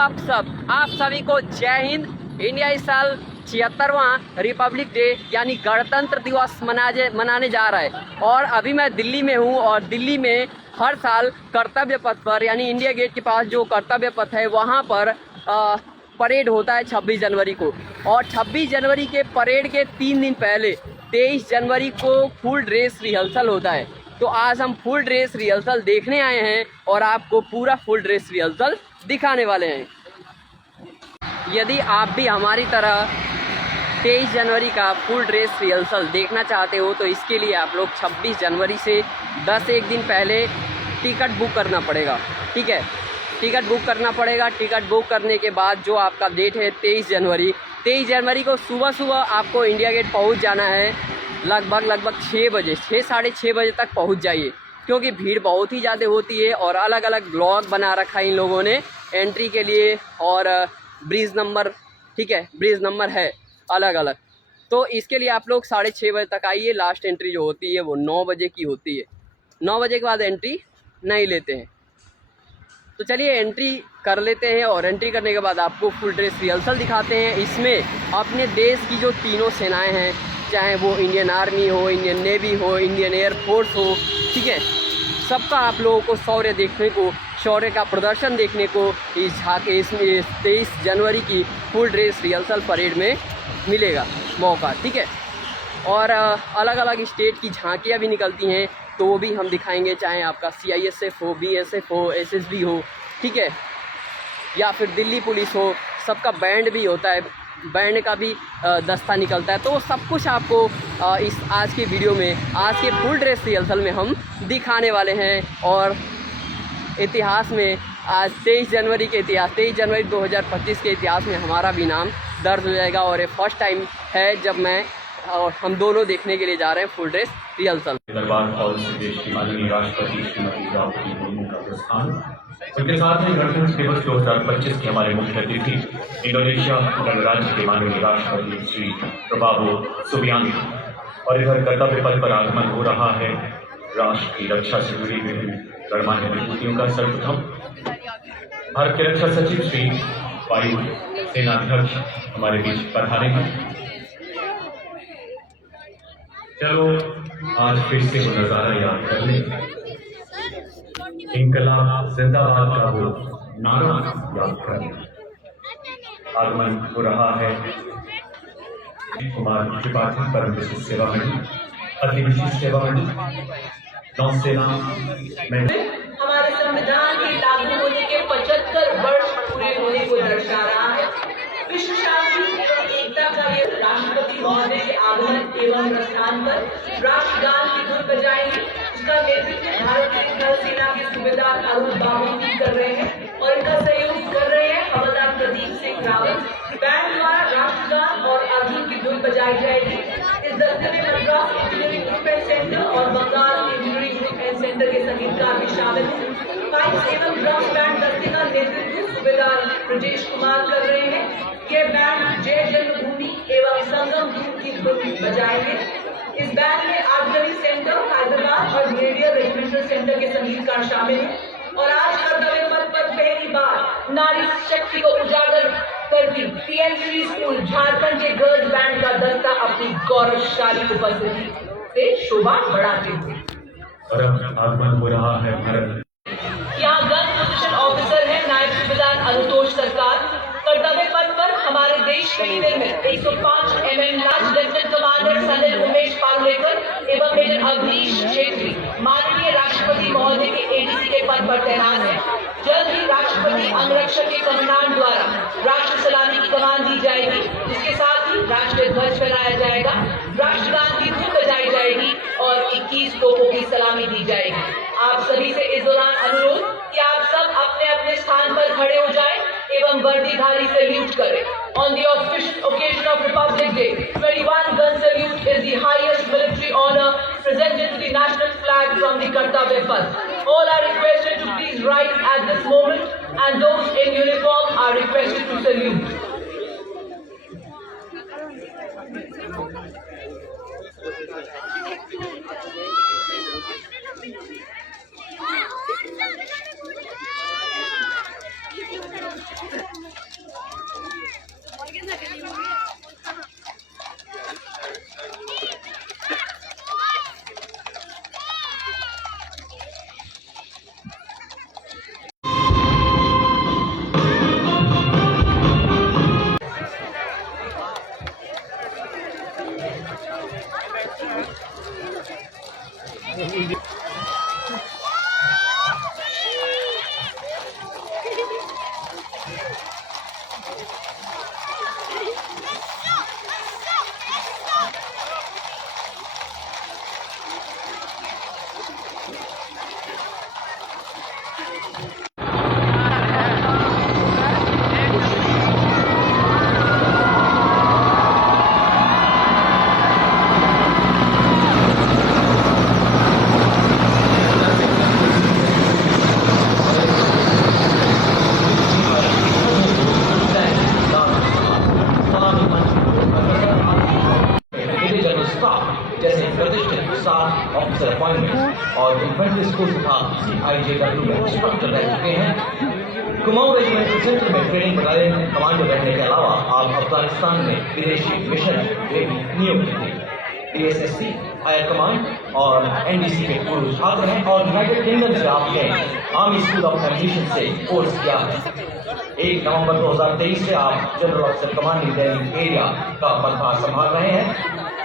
आप सभी को जय हिंद। इंडिया इस साल 76वां रिपब्लिक डे यानी गणतंत्र दिवस मनाने जा रहा है। और अभी मैं दिल्ली में हूँ और दिल्ली में हर साल कर्तव्य पथ पर यानी इंडिया गेट के पास जो कर्तव्य पथ है वहाँ पर परेड होता है 26 जनवरी को। और 26 जनवरी के परेड के 3 दिन पहले 23 जनवरी को फुल ड्रेस रिहर्सल होता है। तो आज हम फुल ड्रेस रिहर्सल देखने आए हैं और आपको पूरा फुल ड्रेस रिहर्सल दिखाने वाले हैं। यदि आप भी हमारी तरह 23 जनवरी का फुल ड्रेस रिहर्सल देखना चाहते हो तो इसके लिए आप लोग 26 जनवरी से 10 दिन पहले टिकट बुक करना पड़ेगा। ठीक है, टिकट बुक करना पड़ेगा। टिकट बुक करने के बाद जो आपका डेट है 23 जनवरी को सुबह आपको इंडिया गेट पहुंच जाना है। लगभग 6 बजे, 6-6:30 बजे तक पहुंच जाइए, क्योंकि भीड़ बहुत ही ज़्यादा होती है। और अलग अलग ब्लॉक बना रखा है इन लोगों ने एंट्री के लिए, और ब्रिज नंबर, ठीक है, ब्रिज नंबर है अलग अलग। तो इसके लिए आप लोग 6:30 बजे तक आइए। लास्ट एंट्री जो होती है वो 9 बजे की होती है। 9 बजे के बाद एंट्री नहीं लेते हैं। तो चलिए एंट्री कर लेते हैं और एंट्री करने के बाद आपको फुल ड्रेस रिहर्सल दिखाते हैं। इसमें अपने देश की जो तीनों सेनाएं हैं, चाहे वो इंडियन आर्मी हो, इंडियन नेवी हो, इंडियन एयरफोर्स हो, ठीक है, सबका आप लोगों को शौर्य देखने को, शौर्य का प्रदर्शन देखने को इस झांके इसमें 23 जनवरी की फुल ड्रेस रिहर्सल परेड में मिलेगा मौका। ठीक है, और अलग अलग स्टेट की झांकियाँ भी निकलती हैं तो वो भी हम दिखाएंगे, चाहे आपका CISF हो, BSF हो, SSB हो, ठीक है, या फिर दिल्ली पुलिस हो। सबका बैंड भी होता है, बैंड का भी दस्ता निकलता है। तो सब कुछ आपको इस आज की वीडियो में, आज के फुल ड्रेस रिहर्सल में हम दिखाने वाले हैं। और इतिहास में आज 23 जनवरी के इतिहास, 23 जनवरी 2025 के इतिहास में हमारा भी नाम दर्ज हो जाएगा। और ये फर्स्ट टाइम है जब मैं और हम दोनों देखने के लिए जा रहे हैं फुल ड्रेस रिहर्सल। दरबार हॉल से देश की माननीय राष्ट्रपति श्रीमती द्रौपदी मुर्मू का प्रस्थान, उनके साथ ही गणतंत्र दिवस 2025 के हमारे मुख्य अतिथि इंडोनेशिया गणराज्य के माननीय राष्ट्रपति श्री प्रभावो सुबियांतो। और इधर कर्तव्य पथ पर आगमन हो रहा है राष्ट्र की रक्षा से जुड़ी विभिन्न गणमान्य विभूतियों का। सर्वप्रथम भारत के रक्षा सचिव श्री वायु सेनाध्यक्ष हमारे बीच पधारे हैं। चलो आज फिर से वो नजारा याद कर लें, इंकलाब जिंदाबाद का वो नारा याद कर लें। आगमन हो रहा है कुमार त्रिपाठी परम विशिष्ट सेवा मंडल, अति विशिष्ट सेवा मंडल, नौसेना में हमारे संविधान के लागू होने के 75 वर्ष पूरे होने को दर्शा रहा है। विश्व शांति एवं एकता का ये राष्ट्रपति महोदय के आगमन एवं प्रस्थान पर राष्ट्रगान की धुन बजाएंगे। इसका नेतृत्व भारतीय थल सेना के सूबेदार अरुण बाबू भी कर रहे हैं और इनका सहयोग कर रहे हैं हवलदार प्रदीप सिंह रावत। बैंड द्वारा राष्ट्रगान और अर्जुन की धुन बजाई जाएगी। इस दस्ते में Madras engineering group and centre और Bengal engineering group and centre के संगीतकार भी शामिल हैं। पाइप्स एवं ड्रम बैंड दस्ते का नेतृत्व सूबेदार ब्रजेश कुमार कर रहे हैं। ये बैंड जय जन्मभूमि एवं संगम धूप की धुन बजाएंगे। इस बैंड में आर्टिलरी सेंटर हैदराबाद और ग्रेडियर रेजिमेंटल सेंटर के संगीतकार शामिल हैं। और आज कर्तव्य पथ पर पहली बार नारी शक्ति को उजागर करती PN3 स्कूल झारखंड के गर्ल्स बैंड का दस्ता अपनी गौरवशाली उपस्थिति से शोभा बढ़ाते हुए। और अब आगमन हो रहा है भारत। यहाँ गन पोजीशन ऑफिसर है नायब सूबेदार अनुतोष सरकार। कर्तव्य पथ पर हमारे देश के लिए में 105 mm large lieutenant commander Sanil Umesh Parulekar एवं मेजर अवनीश छेत्री माननीय राष्ट्रपति महोदय के ADC के पद पर तैनात है। जल्द ही राष्ट्रपति अंगरक्षक के कमांड द्वारा राष्ट्र सलामी की कमान दी जाएगी, जिसके साथ ही राष्ट्रीय ध्वज फहराया जाएगा, राष्ट्रगान की धुन बजाई जाएगी और 21 तोपों की सलामी दी जाएगी। आप सभी से इस दौरान अनुरोध कि आप सब अपने अपने स्थान पर खड़े हो जाएं एवं वर्दीधारी सैल्यूट करें। On the occasion of Republic Day, 21 gun salute is the highest military honor presented to the national flag from the Kartavya Path. All are requested to please rise at this moment, and those in uniform are requested to salute. और infantry school तथा CIJW में instructor रह चुके हैं। Kumaon regiment के centre में training battalion commando रहने के अलावा आप अफगानिस्तान में विदेशी मिशन में भी नियुक्त थे। DSSC, हायर कमांड और NDC के पूर्व छात्र हैं और यूनाइटेड किंगडम से आपने आर्मी स्कूल ऑफ एम्बिशन से कोर्स किया है। 1 नवंबर 2023 से आप जनरल ऑफिसर कमांडिंग दैनिक एरिया का पदभार संभाल रहे हैं।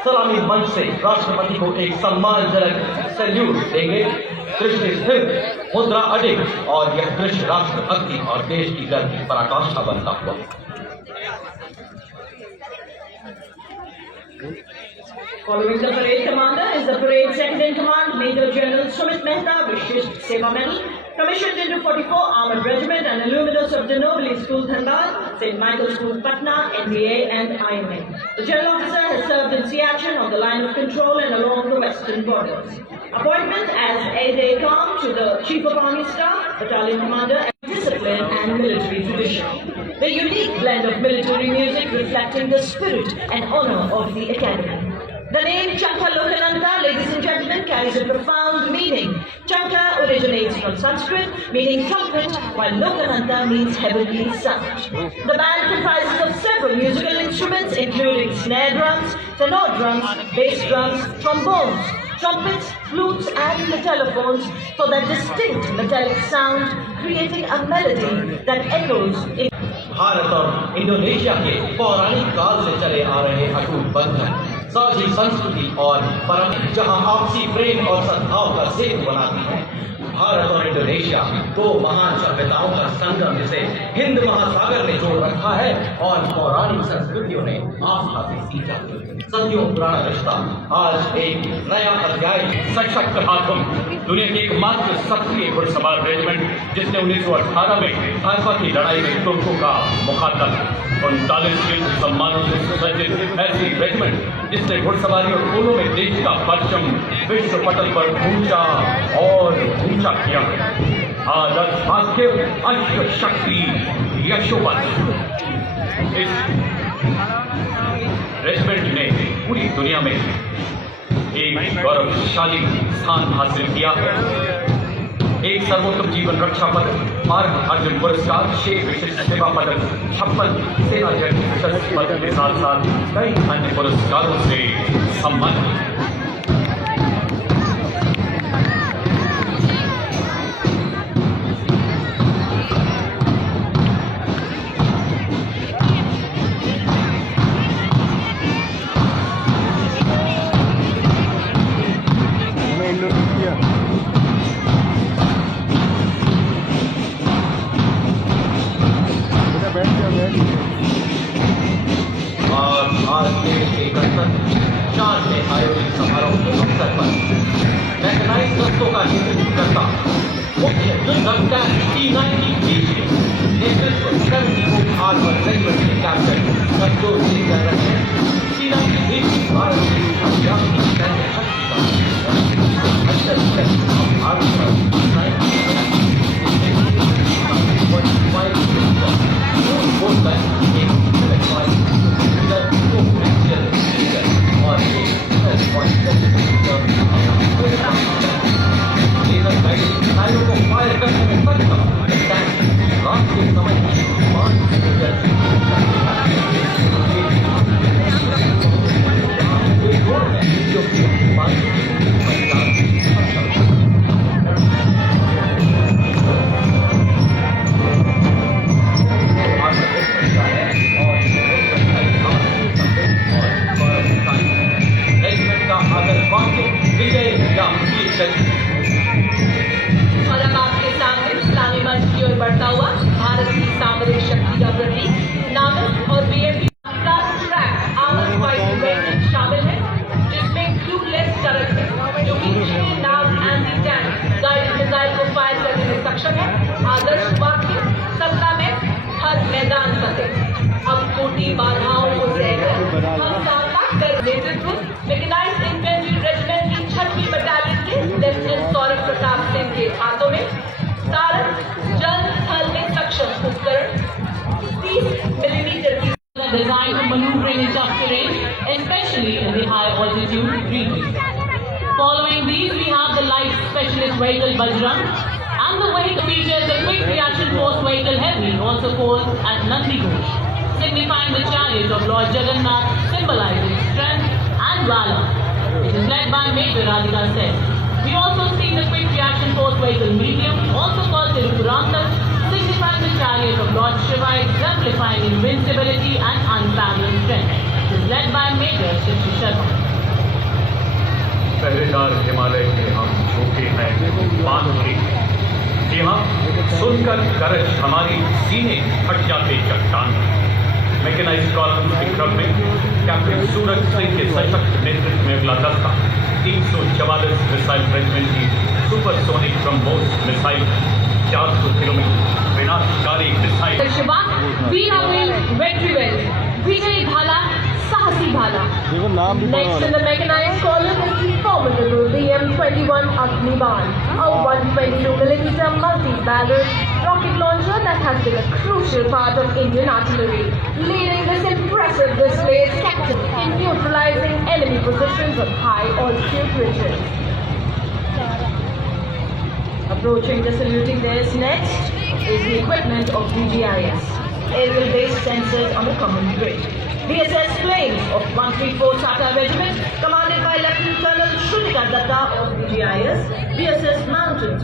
सलामी मंच से राष्ट्रपति को एक सम्मानजनक सैल्यूट देंगे। दृष्टि स्थिर, मुद्रा अडिग और यह दृश्य राष्ट्रभक्ति और देश की गर्व की पराकाष्ठा बनता हुआ। Following the parade commander is the parade second in command, Major General Sumit Mehta, Vishisht Seva Medal, commissioned into 44 Armored Regiment and alumnus of the Nobili School, Dhanbad, St. Michael's School, Patna, NDA and IMA. The General Officer has served in Siachen on the line of control and along the western borders. Appointment as aide-de-camp to the Chief of Army Staff, Battalion Commander, and Discipline and Military Tradition. The unique blend of military music reflecting the spirit and honor of the Academy. The name Chanka Lokananta, ladies and gentlemen, carries a profound meaning. Chanka originates from Sanskrit, meaning trumpet, while Lokananta means heavenly sound. The band comprises of several musical instruments, including snare drums, tenor drums, bass drums, trombones, trumpets, flutes, and metallophones for that distinct metallic sound, creating a melody that echoes in Bharat और Indonesia के पौराणिक काल से चले आ रहे अटूट बंधन, साझी संस्कृति और परंपरा जहां आपसी प्रेम और सद्भाव का सेतु बनाती है। भारत और इंडोनेशिया 2 महान सभ्यताओं का संगम जिसे हिंद महासागर ने जोड़ रखा है और पौराणिक संस्कृतियों ने आस्था से सींचा। सदियों पुराना रिश्ता आज एक नया अध्याय। सशक्त हाथम दुनिया की एकमात्र सक्रिय घुड़सवार रेजिमेंट जिसने 1918 में भाजपा की लड़ाई में तुर्कों का मुकाबला 39 युद्ध सम्मानों से सुसज्जित ऐसी रेजिमेंट जिसने घुड़सवारी और पोलो में देश का परचम विश्व पटल पर ऊंचा और ऊंचा किया है। आज भाग्य अश्व शक्ति यशोवंत इस रेजिमेंट ने पूरी दुनिया में एक गौरवशाली स्थान हासिल किया है। एक सर्वोत्तम जीवन रक्षा पदक, मार्ग अर्जुन पुरस्कार, शेर विशिष्ट सेवा पदक, 56 सेना जंग सशस्त्र पदक के साथ साथ कई अन्य पुरस्कारों से सम्मानित। और आज देश के गणतंत्र शान में आयोजित समारोह के अवसर पर मैकेनाइज्ड दस्तों का नेतृत्व करता मुख्य युद्धक T-90 नेतृत्व करनी आर्मर रेजिमेंट के कैप्टन संतोष सिंह कर रहे हैं। T-90 भारत की अत्याधुनिक सैन्य शक्ति और अब आपके सामने इस्लामी मंच की ओर बढ़ता हुआ भारत की सामरिक शक्ति का प्रतीक नामक और BMP का ट्रैक आर्मर्ड फाइटर रेजिमेंट शामिल है, जिसमें क्रूलेस टरट है जो कि 6 नाव एंटी टैंक गाइडेड मिसाइल को फायर करने में सक्षम है। आदर्श वाक्य सत्ता में हर मैदान फतेह। अब कोटि बाधाओं को तय कर हम साकार कर नेतृत्व मैकेनाइज्ड इन्फेंट्री रेजिमेंट की 6वीं बटालियन के लेफ्टिनेंट सौरभ प्रताप सिंह के हाथों में सारंग जल थल में सक्षम उपकरण 30 मिलीमीटर की designed for maneuvering in tough terrain, especially in the high altitude regions. Following these, we have the light specialist vehicle Bajrang, and the vehicle features the quick reaction force vehicle Heavy, also called as Nandi Ghosh, signifying the chariot of Lord Jagannath, symbolizing strength and valor. It is led by Major Radhika Sen. We also see the quick reaction force vehicle Medium, also called Tirupurantar, signifying the chariot of Lord Shiva, exemplifying invincibility and unparalleled strength. It is led by Major Shishi Sharma. पहरेदार हिमालय के हम झोंके हैं बांध के, जी हाँ, सुनकर गरज हमारी सीने फट जाते चट्टान। मैकेनाइज्ड कॉलम्स के क्रम में कैप्टन सूरज सिंह के सशक्त नेतृत्व में अगला दस्ता 344 मिसाइल रेजिमेंट की सुपरसोनिक ब्रह्मोस मिसाइल 400 किलोमीटर विनाशकारी मिसाइल वीरावेल वेट्रीवेल विजयी भाला साहसी भाला। Next in the mechanized column is the formidable BM-21 Agniban, a 122mm multi-barrel rocket launcher that has been a crucial part of Indian artillery, leading this impressive display as captain in neutralizing enemy positions of high altitude ridges. Approaching the saluting base next is the equipment of DGIS, aerial-based sensors on a common grid. VSS planes of 134 Tata Regiment, commanded by Lieutenant Colonel Shrutika Datta of DGIS. VSS Mountains,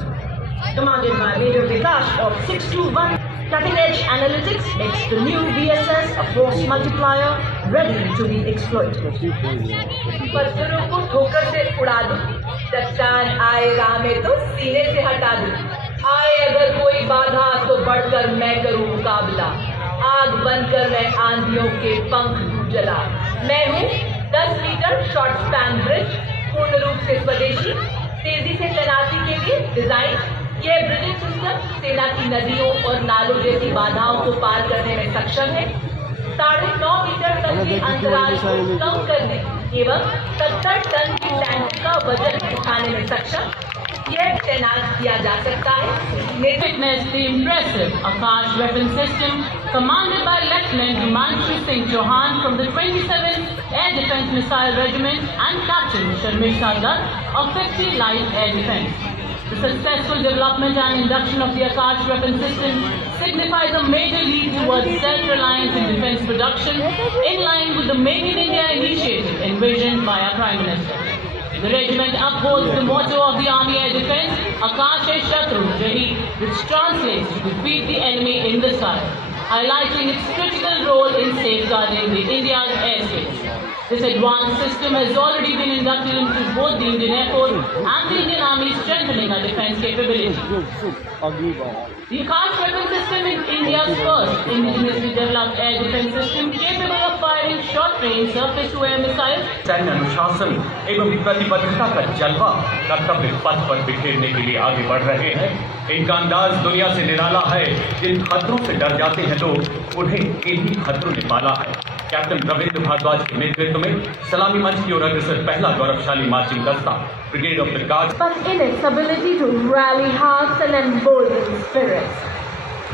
commanded by Major Vikas of 621. Cutting-edge analytics makes the new VSS a force multiplier ready to be exploited. पत्थरों को ठोकर से उड़ा दो, चट्टान आए राह में तो सीने से हटा दो। आए अगर कोई बाधा तो बढ़कर मैं करूं मुकाबला, आग बनकर मैं आंधियों के पंख दूं जला। मैं हूँ 10 मीटर शॉर्ट स्पैन ब्रिज, पूर्ण रूप से स्वदेशी, तेजी से तैनाती के लिए डिजाइन। यह ब्रिजिंग सिस्टम सेना की नदियों और नालों जैसी बाधाओं को पार करने में सक्षम है। 9.5 मीटर तक के अंतराल को कम करने एवं 70 टन की टैंक का वजन उठाने में सक्षम यह तैनात किया जा सकता है। Witness the impressive Akash weapon system commanded by Lieutenant Himanshu Singh Chauhan from the 27th Air Defence Missile Regiment and Captain Sharmisha Dutt of 50 Light Air Defence. The successful development and induction of the Akash weapon system signifies a major leap towards self-reliance in defence production, in line with the Make in India initiative envisioned by our Prime Minister. The regiment upholds the motto of the Army Air Defence, Akash Shatru Jahi, which translates to defeat the enemy in the sky, highlighting its critical role in safeguarding the India's airspace. This advanced system has already been inducted into both the Indian Air Force and the Indian Army, strengthening our defence capability. The Akash weapon system is India's first indigenously developed air defence system capable of firing short-range surface-to-air missiles. सैन्य अनुशासन एवं प्रतिबद्धता का जलवा कर्तव्य पथ पर बिखेरने के लिए आगे बढ़ रहे हैं। इनका अंदाज दुनिया से निराला है। जिन खतरों से डर जाते हैं लोग, उन्हें इन्हीं खतरों ने पाला है। कैप्टन रविंद्र भारद्वाज के नेतृत्व में सलामी मंच की ओर अग्रसर पहला गौरवशाली मार्चिंग दस्ता brigade of the guards, but in its ability to rally hearts and embolden spirits.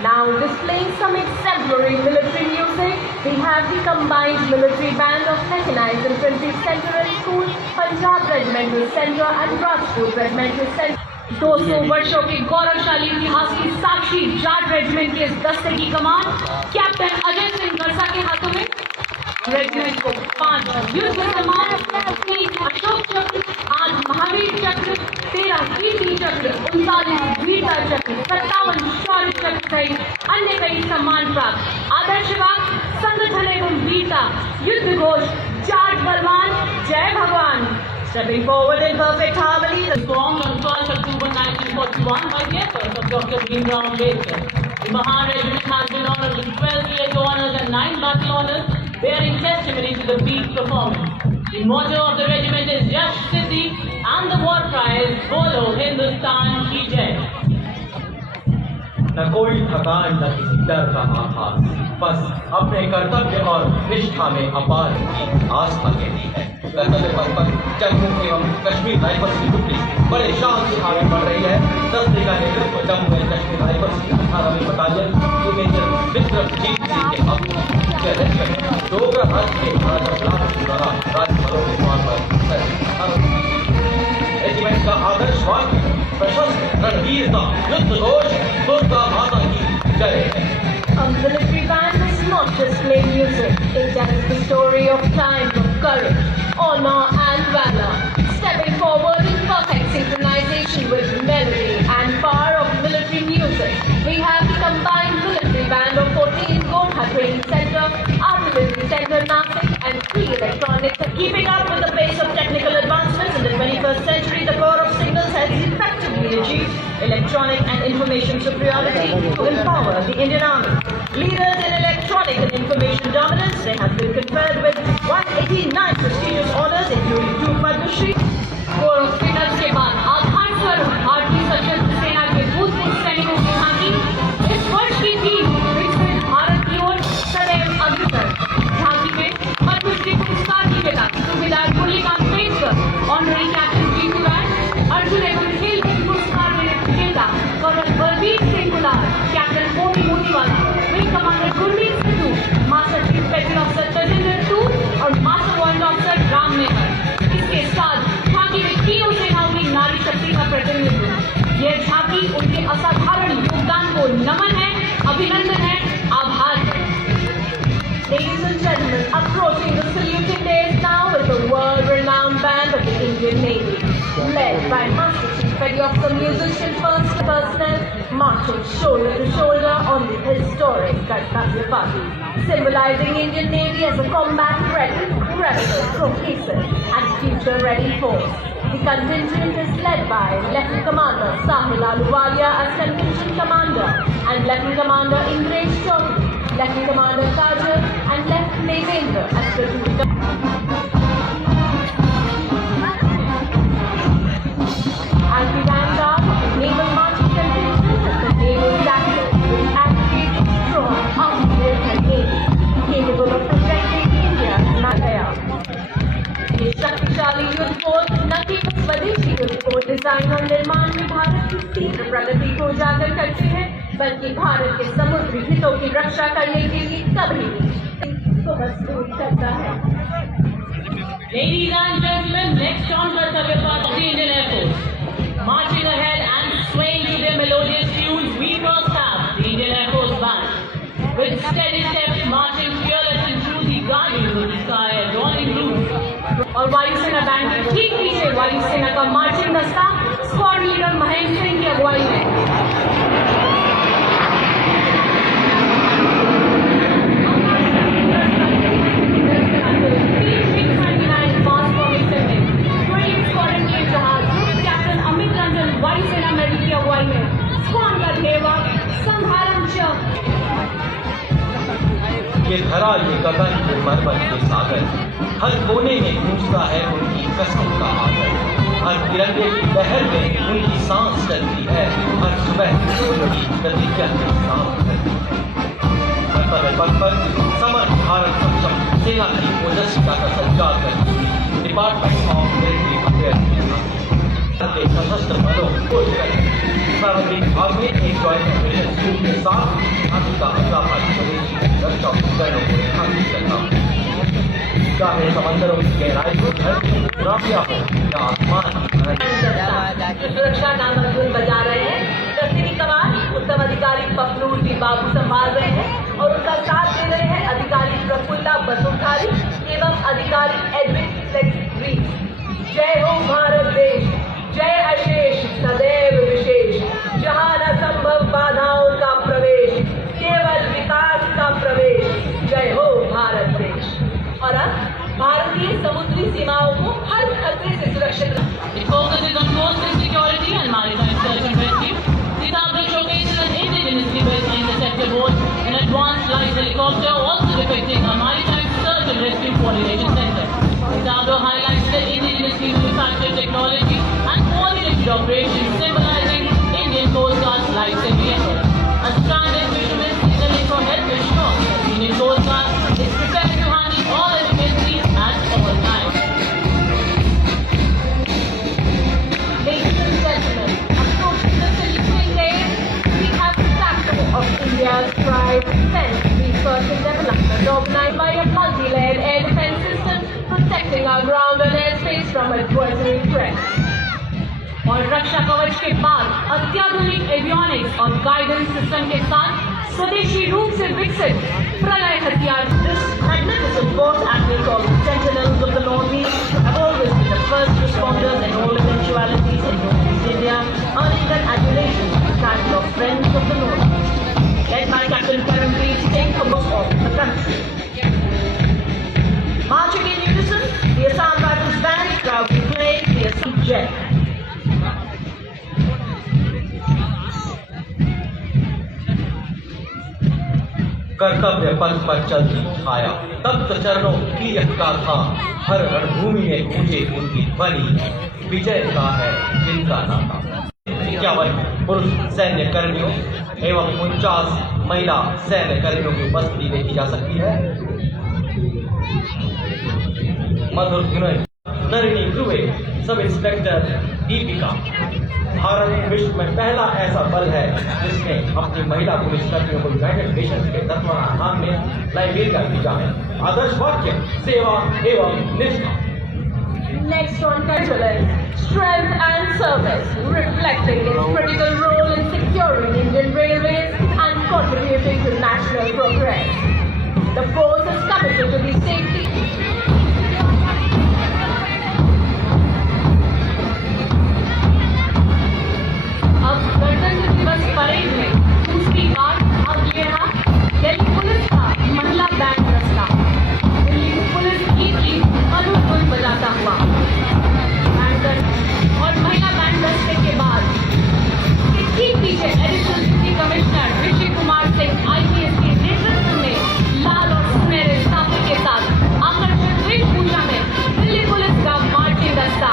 Now displaying some exemplary military music, we have the combined military band of Mechanized Infantry Center and School, Punjab Regimental Center and Rajput Regimental Center. 200 वर्षों के गौरवशाली इतिहास की साक्षी Jat regiment के इस दस्ते की कमान captain Ajay Singh गरसा के हाथों में। रेजिमेंट को 5 युद्ध सम्मान, 3 अशोक चक्र, 8 महावीर चक्र, 13 कीर्ति चक्र, 39 वीरता चक्र, 57 शौर्य चक्र सहित अन्य कई सम्मान प्राप्त। आदर्शवाद, संगठन एवं वीरता, युद्ध घोष, जाट बलवान, जय भगवान। Stepping forward in perfect harmony, the Formed on 12 October 1941 by the efforts of Dr. Bhimrao Ambedkar. The Mahan Regiment has been honored with 12 years honours and 9 battle honours, bearing testimony to the peak performance. The motto of the regiment is Yash Siddhi and the war cry is Bolo Hindustan Ki Jai. न कोई थकान न किसी डर का आभास, बस अपने कर्तव्य और निष्ठा में अपार आस्था कहती है। कर्तव्य पथ पर जम्मू एवं कश्मीर राइफल्स की टुकड़ी बड़े शान से आगे बढ़ रही है। दस्ते का नेतृत्व जम्मू एंड कश्मीर राइफल्स की 18वीं बटालियन के मेजर विक्रमजीत सिंह के हाथों डोगरा राज्य के महाराजा के दौरान राजभवन के द्वार पर वीरता युद्ध घोष दुर्गा माता की जय। A military band does not just play music, it tells the story of times of courage, honor and valor, stepping forward in perfect synchronization with melody and power of military music. We have the combined military band of 14 Gorkha Training Center, Artillery Center Nasik and 3 electronics. Keeping up with the pace of technical advancements in the 21st century, the Corps of Signals has effectively achieved electronic and information superiority to empower the Indian Army. Leaders in electronic and information dominance, they have been conferred with 189 prestigious honors, including 2 Padma Shri. Corps of Signals के बाद आधार पर भारतीय सशस्त्र सेना के भूतपूर्व सैनिकों की झांकी इस वर्ष की थीम विकसित भारत की ओर सदैव अग्रसर। झांकी में पद्मश्री पुरस्कार की विजेता सूबेदार मुरलीकांत पेशकर, ऑनररी कैप्टन जीतू राय, अर्जुन एवं खेल रत्न पुरस्कार विजेता colonel Balbir Singh Gulal, captain Moni Motiwala, wing commander Gurmeet Sidhu, master chief petrol officer Tajinder two और master warrant officer Ram Meher. इसके साथ झांकी में तीनों सेनाओं की नारी शक्ति का प्रतिनिधित्व। यह झांकी उनके असाधारण योगदान को नमन है, अभिनंदन है, आभार है। Ladies and gentlemen, approaching the saluting days now is the world-renowned band of the Indian Navy, led by Master Chief Petty Officer Musician First Personnel, marching shoulder to shoulder on the historic Kartavya Pati, symbolizing Indian Navy as a combat-ready, credible, cohesive and future-ready force. The contingent is led by Lieutenant Commander Sahil Ahluwalia as Contingent Commander and Lieutenant Commander Indresh Chaudhary, Lieutenant Commander Kajal and Lieutenant Devendra as Platoon. As the vanguard of the naval marching contingent is the naval tactics which advocates a strong armed navy capable of protecting India's Nagaya. ये शक्तिशाली युद्ध पोत न केवल स्वदेशी युद्ध पोत design और निर्माण में भारत की तीव्र प्रगति को उजागर करते हैं, बल्कि भारत के समुद्री हितों की रक्षा करने के लिए कभी को मजबूत करता है। Ladies and gentlemen, next on Kartavya Path of the Indian Air Force, marching ahead and swaying to their melodious tunes, we first have the Indian Air Force Band, with steady steps marching fearless and truly guiding through the sky, adorning roofs. और वायुसेना band के ठीक पीछे वायुसेना का marching दस्ता squad leader Mahendra Singh की अगुवाई में। वायुसेना मेडल की अगुवाई में स्क्वाड का ढेवा संधारण चौक। ये धरा ये गगन ये मरमर के सागर, हर कोने में गूंजता है उनकी कसम का आदर। हर तिरंगे की लहर में उनकी सांस चलती है, हर सुबह उनकी प्रतिज्ञा की सांस चलती है। कर्तव्य पथ पर समर्थ भारत सक्षम सेना की ओजस्विता का संचार करती हुई डिपार्टमेंट ऑफ मिलिट्री अफेयर्स के सशस्त्र बलों को प्रारंभिक भाग में एक ज्वाइंट ऑपरेशन टीम के साथ झांकी का अगला भाग स्वदेशी रक्षा उपकरणों को रेखांकित करना। चाहे समंदरों की गहराई हो, धरती चुनौतियां हो या आसमान सुरक्षा नामक धुन बजा रहे हैं। दस्ती कमान उत्तम अधिकारी पखनूर भी बाबू संभाल रहे हैं और उनका साथ दे रहे हैं अधिकारी प्रफुल्ला बसुधारी एवं अधिकारी एडविन सेक्रेटरी। जय हो भारत देश, जय अशेष सदैव विशेष, जहां न संभव बाधाओं का प्रवेश, केवल विकास का प्रवेश। जय हो भारत देश। और अब भारतीय समुद्री सीमाओं को हर खतरे से सुरक्षित It focuses on coastal security and maritime search and rescue. This outdoor showcases an indigenously built interceptor boat, an advanced light helicopter, also depicting a maritime search and rescue coordination center. This outdoor highlights the indigenously manufactured और रक्षा कवच के बाद अत्याधुनिक avionics और guidance system के साथ स्वदेशी रूप से विकसित प्रलय हथियार। This magnificent force acting called Sentinels of the Northeast have always been the first responders in all eventualities in Northeast India, earning their adulation with the title of Friends of the Northeast. Led by Captain Karamveer Singh from most of the country. Marching in unison, the Assam Rifles Band proudly playing the Assam Jet. कर्तव्य पथ पर चलती छाया तप्त चरणों की यहका था, हर रणभूमि में गूंजे उनकी ध्वनि, विजय का है जिनका नाता। 51 पुरुष सैन्य कर्मियों एवं 49 महिला सैन्य कर्मियों की उपस्थिति देखी जा सकती है। मधुर धुनई नरिनी ध्रुवे सब इंस्पेक्टर दीपिका। भारत विश्व में पहला ऐसा बल है जिसने अपनी महिला पुलिसकर्मियों को यूनाइटेड नेशंस के तत्वावधान में लाइब्रेरिया भेजा है। आदर्श वाक्य सेवा एवं निष्ठा। Next on Petrolite, strength and service, reflecting its critical role in securing Indian railways and contributing to national progress. The force is committed to the safety. अब गणतंत्र दिवस परेड में दूसरी बार भाग ले रहा दिल्ली पुलिस का महिला बैंड दस्ता। दिल्ली पुलिस गीत की मधुर धुन बजाता हुआ बैंड और महिला बैंड दस्ते के बाद ठीक पीछे additional deputy commissioner Rishi Kumar Singh IPS के नेतृत्व में लाल और सुनहरे साफे के साथ आकर्षक वेशभूषा में दिल्ली पुलिस का मार्चिंग दस्ता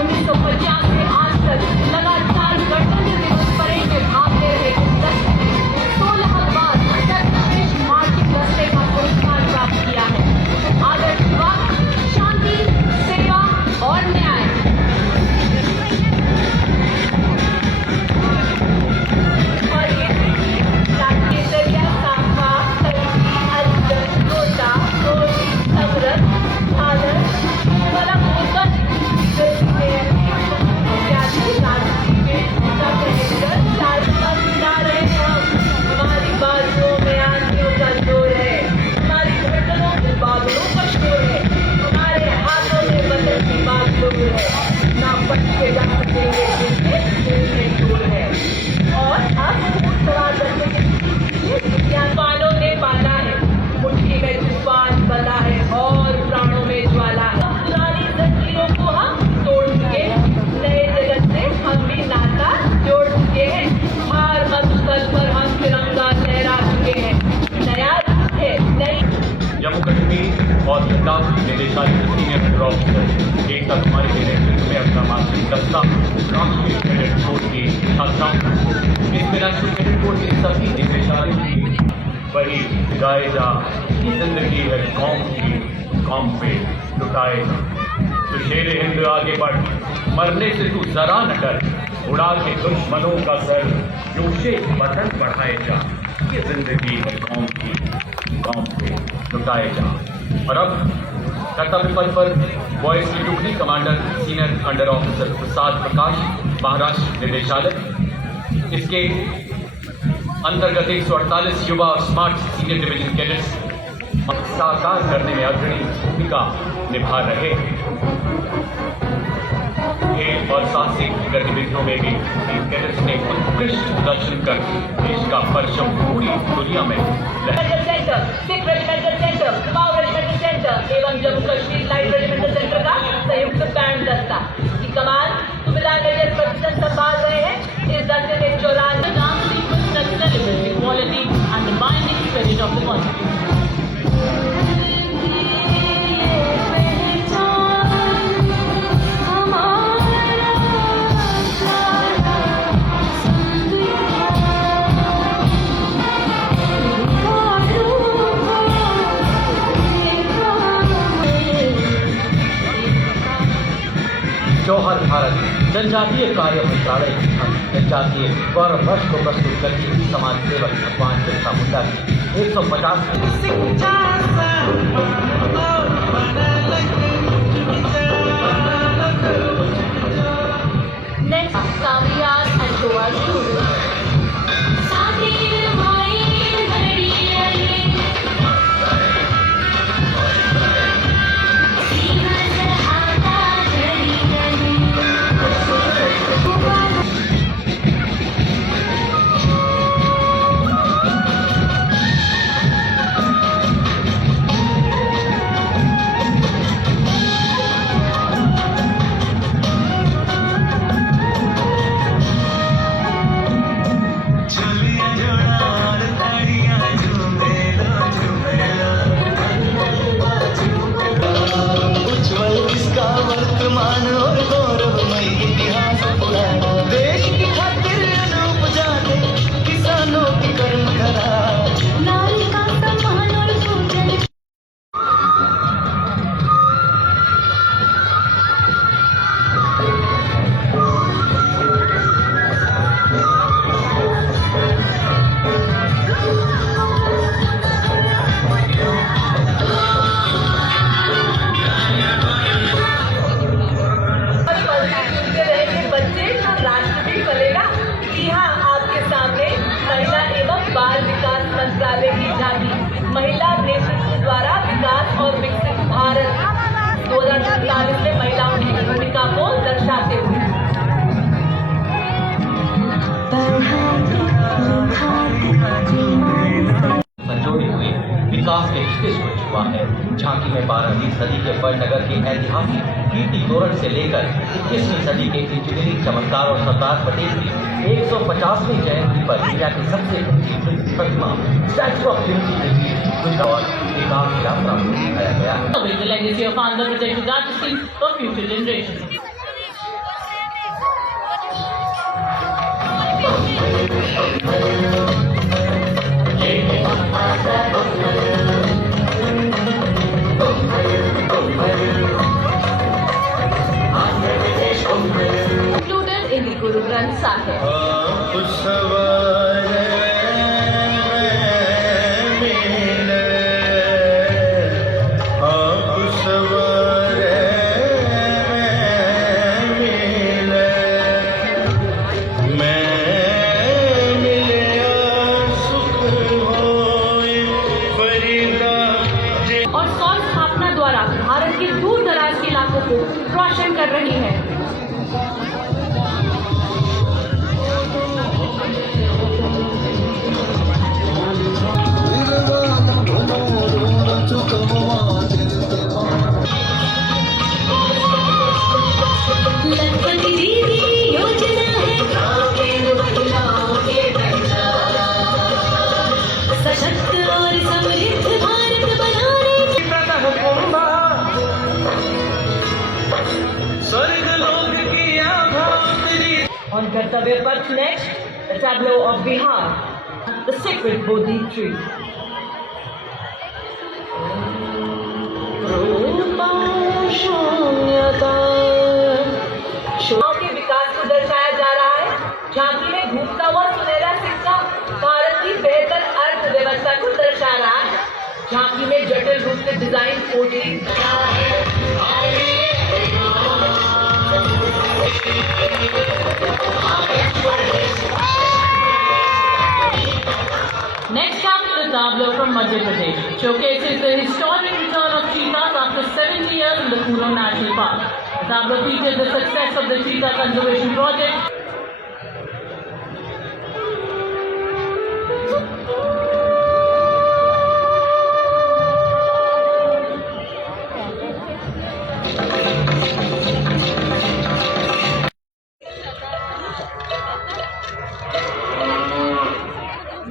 1950 से आज तक लगातार गणतंत्र दिवस परेड में भाग ले रहे इस दस्ते ने 16 बार सर्वश्रेष्ठ मार्चिंग दस्ते का पुरस्कार प्राप्त किया है। आदर्श वाक्य शांति, सेवा और न्याय। और ये केसरिया, सांबा, तलसी, अलगन, गोटा, गोली, समरस, झालर, वाला मोदक हमारी बाजुओं में आंधियों का जोर है, हमारी धड़कनों में बादलों का शोर है, हमारे हाथों में वतन की बागडोर है, ना पटके जा सकेंगे जिनके दिल में जोर है। और अब सवाल करने के तूफानों ने बांधा है, मुट्ठी में तूफान बंधा है और प्राणों में ज्वाला है। पुरानी जंजीरों को हम तोड़ चुके हैं, नए जगत से हम भी नाता जोड़ चुके हैं। हर मस्तल पर हम तिरंगा लहरा चुके हैं। नया है नई। जम्मू कश्मीर और लद्दाख निदेशालय के सीनियर हेड ऑफिसर एकता कुमारी के नेतृत्व में अपना मार्चिंग दस्ता राष्ट्रीय कैडेट कोर की छात्राओं इसमें राष्ट्रीय कैडेट कोर के सभी निदेशालय की वही गाए जा कि जिंदगी है कौम की, कौम पे लुटाए तो शेर हिंद आगे बढ़, मरने से तू जरा न डर, उड़ा के दुश्मनों का सर, जोशे वतन बढ़ाए जा, ये जिंदगी है कौम की, कौम पे लुटाए जा। और अब कर्तव्य पथ पर बॉयज की टुकड़ी commander senior under officer Prasad Prakash Maharashtra निदेशालय, इसके अंतर्गत 148 युवा और स्मार्ट सीनियर डिवीजन कैडेट्स साकार करने में अग्रणी भूमिका निभा रहे। खेल और साहसिक गतिविधियों में भी इन कैडेट्स ने उत्कृष्ट प्रदर्शन कर देश का परचम पूरी दुनिया में centre, Sikh regimental centre, Kumaon regimental centre एवं Jammu Kashmir light regimental centre का संयुक्त बैंड दस्ता की कमान सूबेदार मेजर प्रतिशत संभाल रहे हैं। इस दस्ते ने 94 dance sequence that celebrates equality and the binding spirit of the Constitution. जौहर भारत जनजातीय कार्य मंत्रालय की जनजातीय गौरव वर्ष को प्रस्तुत करती समाज सेवक भगवान बिरसा मुंडा की 150 स्विच हुआ है। झांकी में 12वीं सदी के बड़नगर के ऐतिहासिक कीर्ति तोरण से लेकर 21वीं सदी के इंजीनियरिंग चमत्कार और सरदार पटेल की 150वीं जयंती पर इंडिया की सबसे ऊंची प्रतिमा स्टैचू ऑफ यूनिटी और विकास यात्रा को दिखाया गया है। With the legacy of Andhra Pradesh Dynasty for future generations. Included in the Guru Granth Sahib. और सौर स्थापना द्वारा भारत के दूर दराज के इलाकों को रोशन कर रही है। सशक्त और समृद्ध भारत बनाने On Kartavya Path next, the tableau of Bihar, the sacred Bodhi tree. गाँव के विकास को दर्शाया जा रहा है। झांकी में घूमता हुआ सुनहरा सिक्का भारत की बेहतर अर्थव्यवस्था को दर्शा रहा है। झांकी में जटिल रूप से डिजाइन पोटली Next up, the tableau from Madhya Pradesh showcases the historic return of cheetahs after 70 years in the Kuno National Park. The tableau features the success of the cheetah conservation project.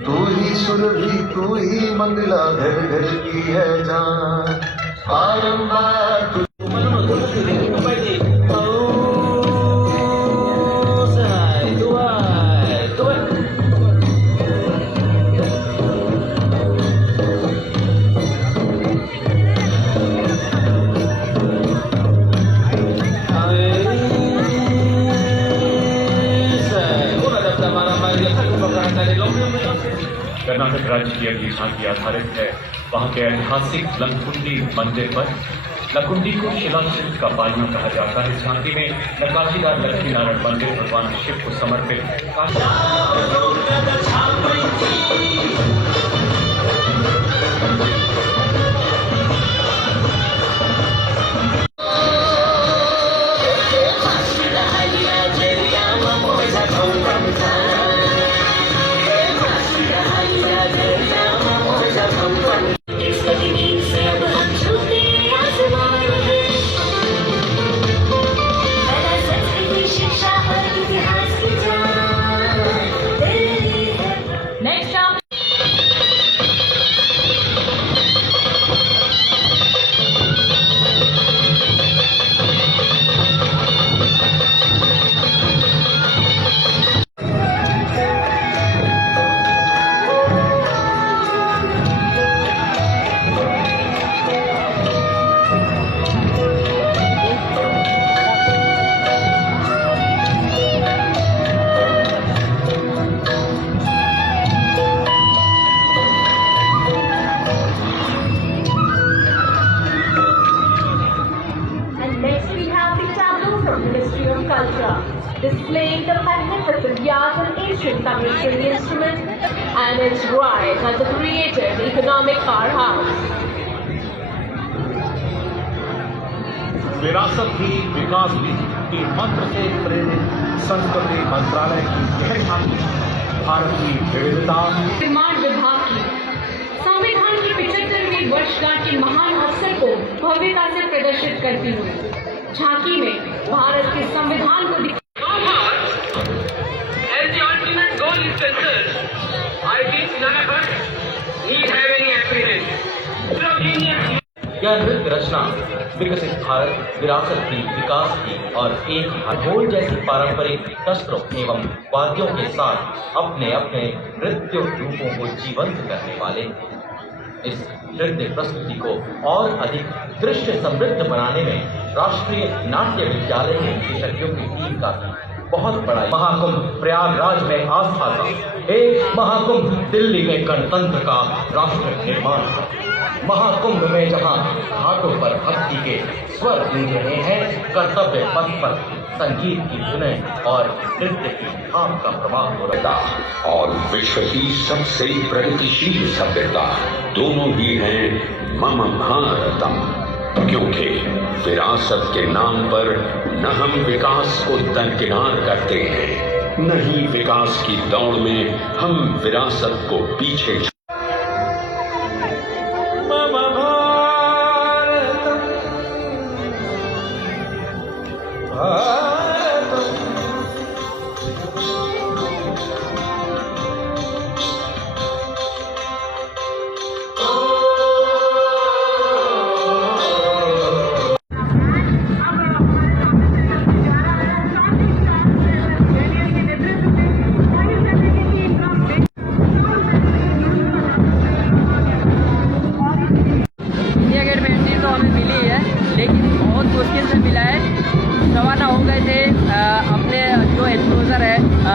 तू ही सुरभि तू ही मंगला घर घर की है जान बारंबार तू कर्नाटक राज्य की अगली झांकी आधारित है वहाँ के ऐतिहासिक लकुंडी मंदिर पर। लकुंडी को शिलाशिल्प का पालना कहा जाता है। इस झांकी में नक्काशीदार लक्ष्मी नारायण मंदिर भगवान शिव को समर्पित Next up, displaying the magnificent yard and ancient Tamil string instrument and its rise as a creative economic powerhouse. विरासत भी विकास भी के मंत्र से प्रेरित संस्कृति मंत्रालय की गहरी भारत की विविधता निर्माण विभाग की संविधान की 75वीं वर्षगांठ के महान अवसर को भव्यता से प्रदर्शित करती हुई झांकी में भारत के संविधान को As the ultimate goal is concerned, I think none of us need have any apprehension. यह नृत्य रचना विकसित भारत, विरासत की, विकास की और एक ढोल जैसी पारंपरिक शस्त्रों एवं वाद्यों के साथ अपने अपने नृत्य रूपों को जीवंत करने वाले इस नृत्य प्रस्तुति को और अधिक दृश्य समृद्ध बनाने में राष्ट्रीय नाट्य विद्यालय के विशेषज्ञों की टीम का बहुत बड़ा महाकुंभ प्रयागराज में आस्था था। एक महाकुंभ दिल्ली में गणतंत्र का राष्ट्र निर्माण था। महाकुंभ में जहां घाटों पर भक्ति के स्वर गूंज रहे हैं, कर्तव्य पथ पर संगीत की धुनें और नृत्य की भाव का प्रवाह हो रहा है। और विश्व की सबसे प्रगतिशील सभ्यता दोनों ही हैं मम भारतम, क्योंकि विरासत के नाम पर न हम विकास को दरकिनार करते हैं, न ही विकास की दौड़ में हम विरासत को पीछे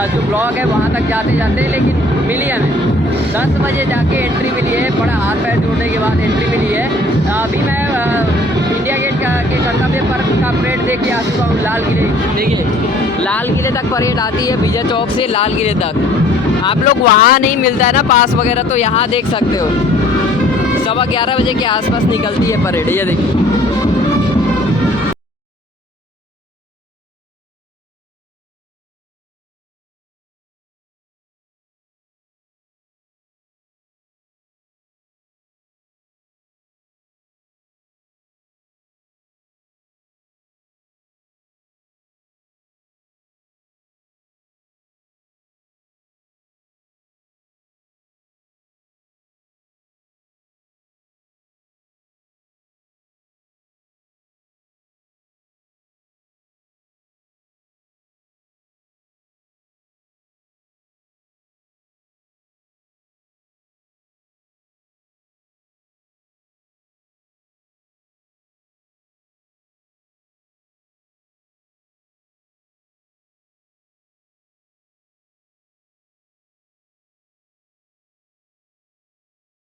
जो ब्लॉक है वहाँ तक जाते जाते, लेकिन मिली हमें 10 बजे जाके एंट्री मिली है। बड़ा हाथ पैर जोड़ने के बाद एंट्री मिली है। अभी मैं इंडिया गेट के कर्तव्य पर्व का परेड देख के आ चुका हूँ। लाल किले, देखिए लाल किले तक परेड आती है, विजय चौक से लाल किले तक। आप लोग वहाँ नहीं मिलता है ना पास वगैरह, तो यहाँ देख सकते हो। 11:15 बजे के आसपास निकलती है परेड, ये देखिए।